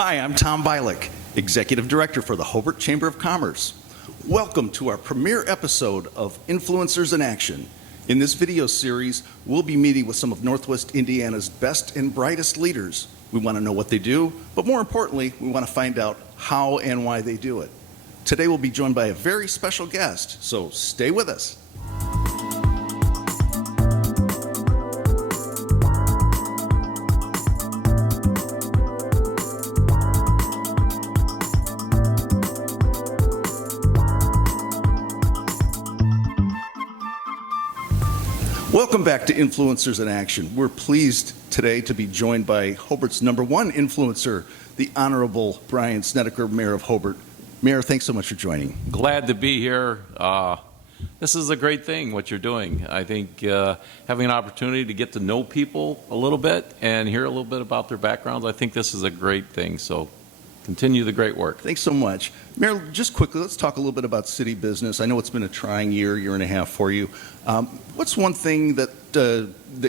Hi, I'm Tom Byelick, Executive Director for the Hobart Chamber of Commerce. Welcome to our premiere episode of Influencers in Action. In this video series, we'll be meeting with some of Northwest Indiana's best and brightest leaders. We want to know what they do, but more importantly, we want to find out how and why they do it. Today we'll be joined by a very special guest, so stay with us. Welcome back to Influencers in Action. We're pleased today to be joined by Hobart's #1 influencer, the Honorable Brian Snedecor, Mayor of Hobart. Mayor, thanks so much for joining. Glad to be here. This is a great thing, what you're doing. I think having an opportunity to get to know people a little bit and hear a little bit about their backgrounds, I think this is a great thing. So continue the great work. Thanks so much. Mayor, just quickly, let's talk a little bit about city business. I know it's been a trying year and a half for you. What's one thing that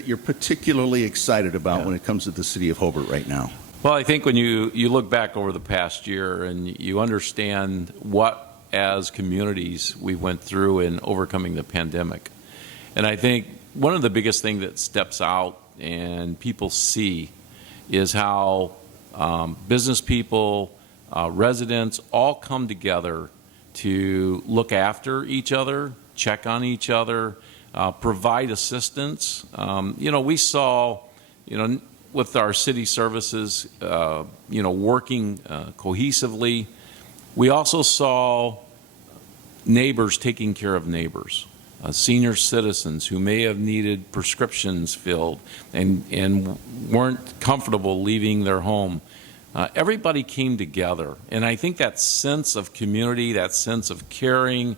you're particularly excited about when it comes to the city of Hobart right now? Well, I think when you look back over the past year and you understand what, as communities, we went through in overcoming the pandemic. And I think one of the biggest things that steps out and people see is how business people, residents all come together to look after each other, check on each other, provide assistance. We saw, with our city services, working cohesively. We also saw neighbors taking care of neighbors, senior citizens who may have needed prescriptions filled and weren't comfortable leaving their home. Everybody came together, and I think that sense of community, that sense of caring,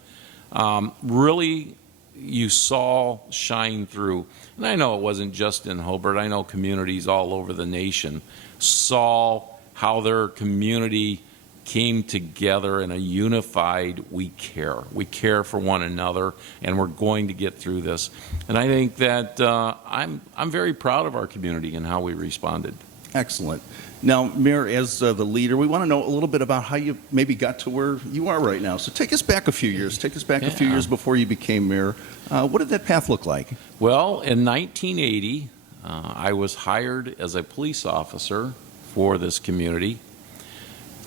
really you saw shine through. And I know it wasn't just in Hobart. I know communities all over the nation saw how their community came together in a unified, we care for one another, and we're going to get through this. And I think that I'm very proud of our community and how we responded. Excellent. Now, Mayor, as the leader, we want to know a little bit about how you maybe got to where you are right now. So take us back a few years. Take us back a few years before you became mayor. What did that path look like? Well, in 1980, I was hired as a police officer for this community.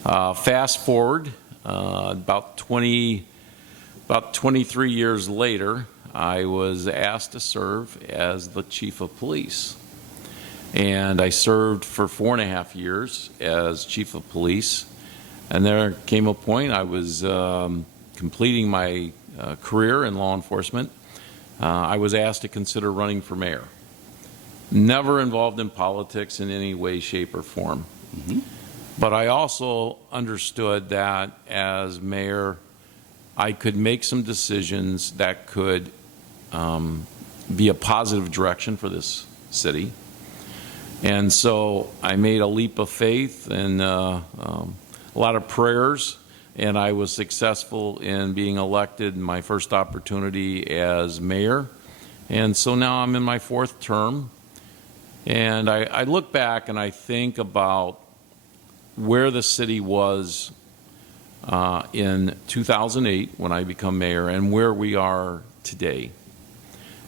Fast forward, about 23 years later, I was asked to serve as the chief of police. And I served for 4.5 years as chief of police. And there came a point I was completing my career in law enforcement. I was asked to consider running for mayor. Never involved in politics in any way, shape, or form. Mm-hmm. But I also understood that as mayor, I could make some decisions that could be a positive direction for this city. And so I made a leap of faith and a lot of prayers, and I was successful in being elected in my first opportunity as mayor. And so now I'm in my 4th term, and I look back and I think about where the city was in 2008 when I became mayor and where we are today.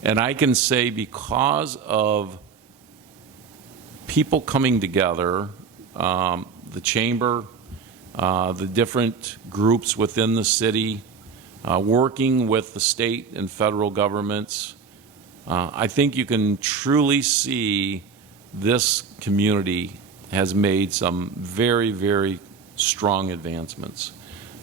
And I can say, because of people coming together, the chamber, the different groups within the city, working with the state and federal governments, I think you can truly see this community has made some very, very strong advancements.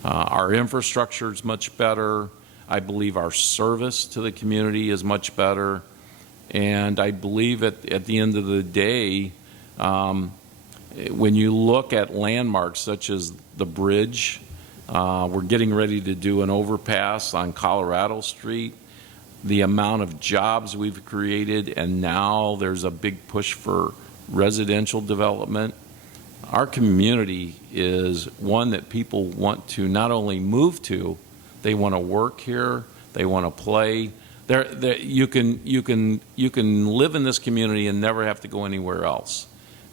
Our infrastructure is much better. I believe our service to the community is much better. And I believe at the end of the day, when you look at landmarks such as the bridge, we're getting ready to do an overpass on Colorado Street, the amount of jobs we've created, and now there's a big push for residential development. Our community is one that people want to not only move to, they want to work here, they want to play. You can live in this community and never have to go anywhere else.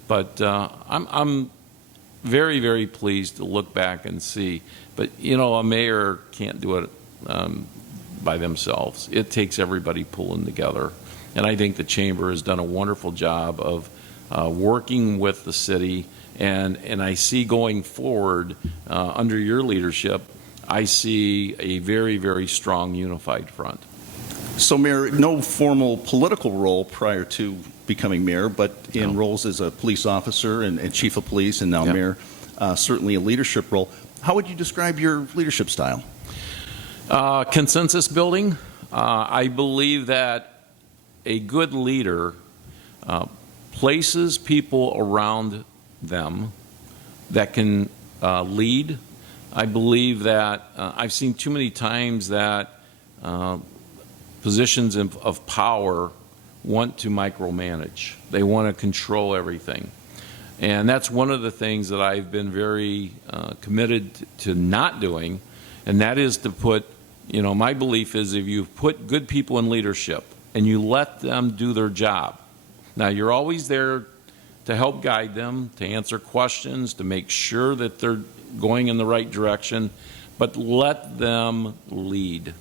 But I'm very, very pleased to look back and see. But, you know, a mayor can't do it by themselves. It takes everybody pulling together. And I think the chamber has done a wonderful job of working with the city. And I see going forward, under your leadership, I see a very, very strong unified front. So, Mayor, no formal political role prior to becoming mayor, but in roles as a police officer and chief of police and now Yep. mayor, certainly a leadership role. How would you describe your leadership style? Consensus building. I believe that a good leader places people around them that can lead. I believe that I've seen too many times that positions of power want to micromanage. They want to control everything. And that's one of the things that I've been very committed to not doing, and that is to put, you know, my belief is if you put good people in leadership and you let them do their job. Now, you're always there to help guide them, to answer questions, to make sure that they're going in the right direction, but let them lead.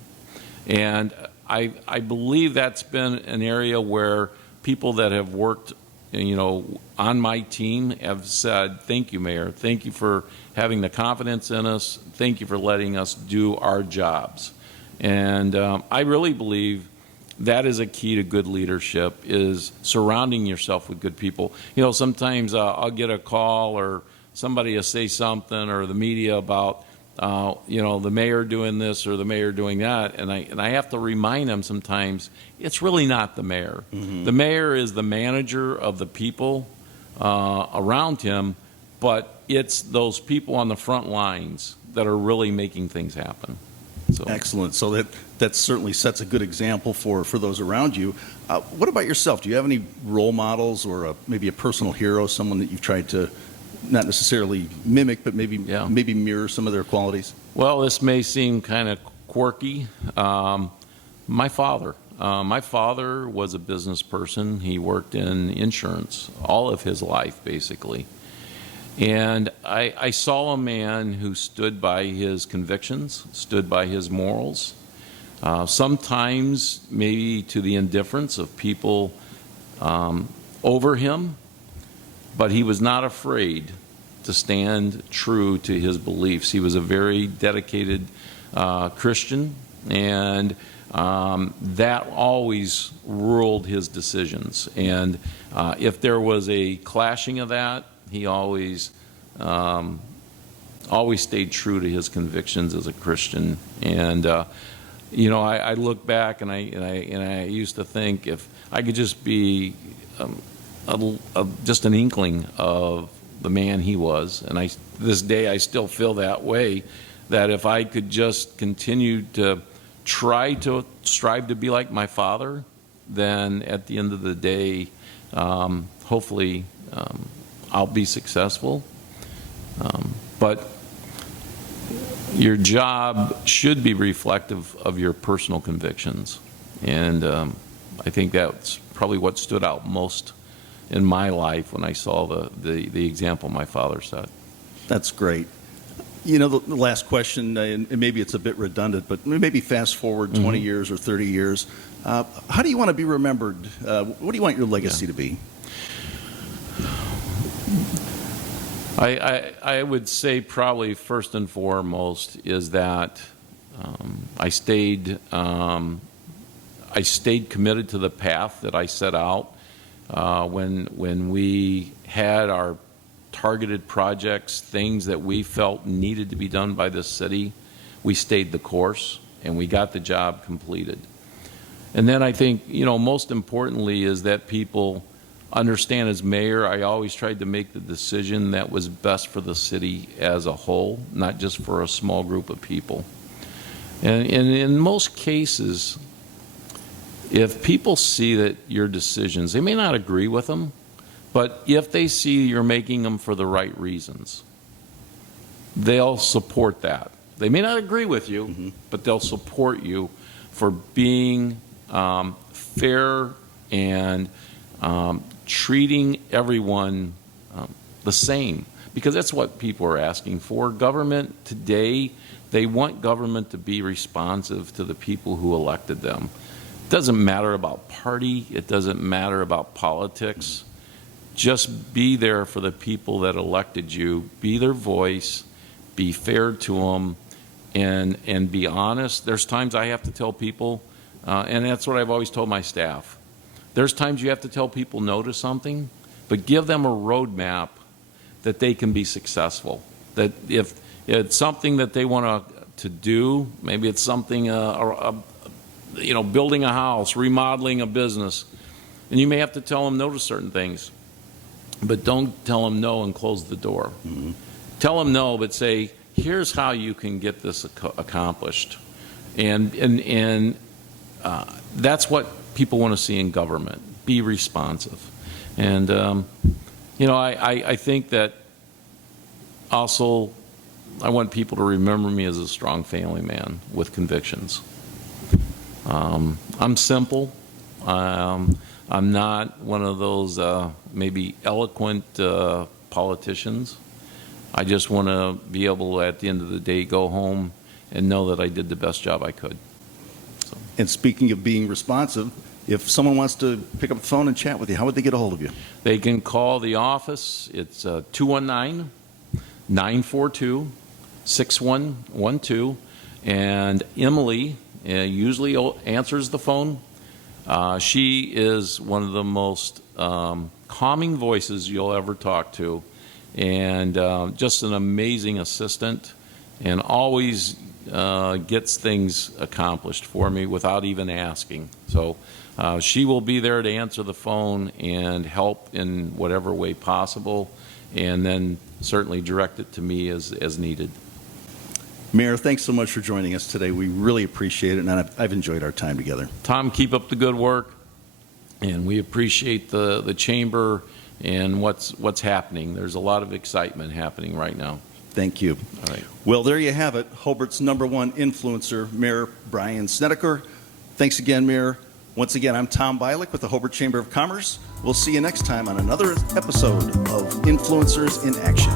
And I believe that's been an area where people that have worked, you know, on my team have said, thank you, Mayor. Thank you for having the confidence in us. Thank you for letting us do our jobs. And I really believe that is a key to good leadership, is surrounding yourself with good people. You know, sometimes I'll get a call or somebody will say something, or the media about, you know, the mayor doing this or the mayor doing that, and I have to remind them sometimes it's really not the mayor. Mm-hmm. The mayor is the manager of the people around him, but it's those people on the front lines that are really making things happen. So. Excellent. So that certainly sets a good example for those around you. What about yourself? Do you have any role models or maybe a personal hero, someone that you've tried to not necessarily mimic, but maybe mirror some of their qualities? Well, this may seem kind of quirky. My father. My father was a business person. He worked in insurance all of his life, basically. And I saw a man who stood by his convictions, stood by his morals, sometimes maybe to the indifference of people over him, but he was not afraid to stand true to his beliefs. He was a very dedicated Christian, and that always ruled his decisions. And if there was a clashing of that, he always stayed true to his convictions as a Christian. And you know, I look back and I used to think if I could just be just an inkling of the man he was, and this day I still feel that way, that if I could just continue to try to strive to be like my father, then at the end of the day, hopefully I'll be successful. But your job should be reflective of your personal convictions. And I think that's probably what stood out most in my life when I saw the example my father set. That's great. You know, the last question, and maybe it's a bit redundant, but maybe fast forward 20 years or 30 years. How do you want to be remembered? What do you want your legacy to be? I would say probably first and foremost is that I stayed committed to the path that I set out. When we had our targeted projects, things that we felt needed to be done by the city, we stayed the course and we got the job completed. And then I think, you know, most importantly is that people understand, as mayor, I always tried to make the decision that was best for the city as a whole, not just for a small group of people. And in most cases, if people see that your decisions, they may not agree with them, but if they see you're making them for the right reasons, they'll support that. They may not agree with you, but they'll support you for being fair and treating everyone the same, because that's what people are asking for. Government today, they want government to be responsive to the people who elected them. It doesn't matter about party. It doesn't matter about politics. Just be there for the people that elected you. Be their voice. Be fair to them, and be honest. There's times I have to tell people, and that's what I've always told my staff. There's times you have to tell people no to something, but give them a roadmap that they can be successful. That if it's something that they want to do, maybe it's something, building a house, remodeling a business, and you may have to tell them no to certain things, but don't tell them no and close the door. Mm-hmm. Tell them no, but say, here's how you can get this accomplished. And that's what people want to see in government. Be responsive. And, I think that also I want people to remember me as a strong family man with convictions. I'm simple. I'm not one of those maybe eloquent politicians. I just want to be able, at the end of the day, go home and know that I did the best job I could. So. And speaking of being responsive, if someone wants to pick up the phone and chat with you, how would they get a hold of you? They can call the office. It's 219-942-6112. And Emily usually answers the phone. She is one of the most calming voices you'll ever talk to. And just an amazing assistant, and always gets things accomplished for me without even asking. So she will be there to answer the phone and help in whatever way possible, and then certainly direct it to me as needed. Mayor, thanks so much for joining us today. We really appreciate it, and I've enjoyed our time together. Tom, keep up the good work, and we appreciate the chamber and what's happening. There's a lot of excitement happening right now. Thank you. All right. Well, there you have it. Hobart's #1 influencer, Mayor Brian Snedecor. Thanks again, Mayor. Once again, I'm Tom Byelick with the Hobart Chamber of Commerce. We'll see you next time on another episode of Influencers in Action.